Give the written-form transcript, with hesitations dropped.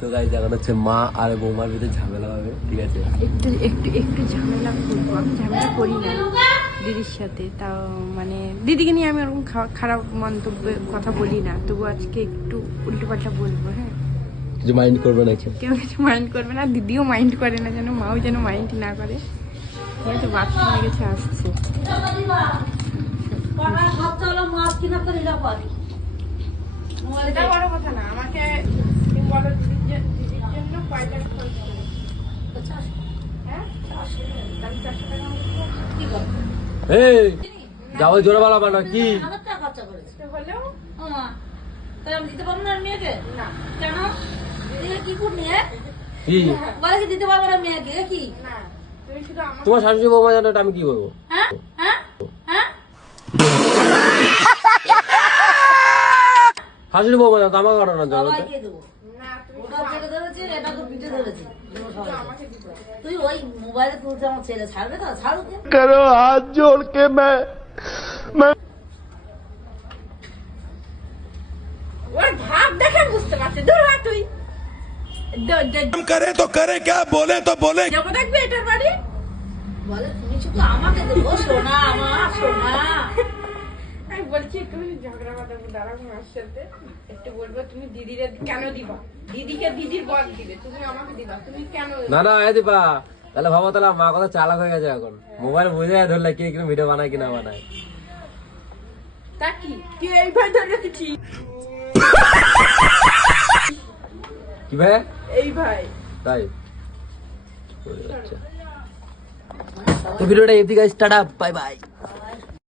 তো গাইস এখন হচ্ছে মা আর বৌমার ভিতরে ঝামেলা হবে, ঠিক আছে? একটু ঝামেলা করবো, আমি ঝামেলা করি না দিদির সাথে, তাও মানে দিদিকে নিয়ে আমি ওরকম খারাপ মন্তব্য কথা বলি না, তবু আজকে একটু উল্টো পাল্টা বলবো। হ্যাঁ, কিছু মাইন্ড করবে না? কেউ কিছু মাইন্ড করবে না, দিদিও মাইন্ড করে না, যেন মাও যেন মাইন্ড না করে। ঠিক আছে, বাথরুম হয়ে গেছে, আসছে। সেটা বড় কথা না, আমাকে বলো দিদির জন্য কয়টা খরচ করে? হ্যাঁ, 400 টাকা। এই যাও জোরে বলা বানা কি হলেও আমি দিতে পারবো না মেয়েকে? না, কেন? কি করবি? কি বলে কি দিতে পারবো না মেয়েকে? কি না, তুমি শুধু আমার তোমার শাশুড়ি বৌমা জানো, আমি কি বলবো? হ্যাঁ হ্যাঁ হ্যাঁ শাশুড়ি বৌমা জানো, আমার ঘটনা জানো? সবাইকে দেবো। না, তুমি ওটা ছেড়ে ধরেছি, এটা তো পিঠে ধরেছি। শুধু আমাকে দিতে হবে। তুই ওই মোবাইলে তুলছে আমার ছেলে, ছাড়বে না? ছাড়ুক। করো হাত জোড় কে ওর ভাব দেখে বুঝতে পারছি। দূর হ তুই, करे तो करे क्या बोले तो बोले যাবো দেখবি এটার বাড়ি। বলে তুমি শুধু আমাকে দেবো, সোনা আমার সোনা। আমি বলছি একটু ঝগড়া বাঁধাবো, দাঁড়াবো আমার সাথে, একটু বলবো তুমি দিদিরে কেন দিবা, দিদিকে দিদির বর দিবে, তুমি আমাকে দিবা, তুমি কেন? না না এ দিবা, তাহলে ভাবো তাহলে মা কথা চালাক হয়ে গেছে এখন, মোবাইল বুঝে ধরলে কে কিরকম ভিডিও বানায় কিনা বানায়। তা কি কি এই ভাই ধরে ঠিক কি ভাই? এই ভাই তাই তো ভিডিওটা এদিকে স্টার্ট আপ, বাই বাই।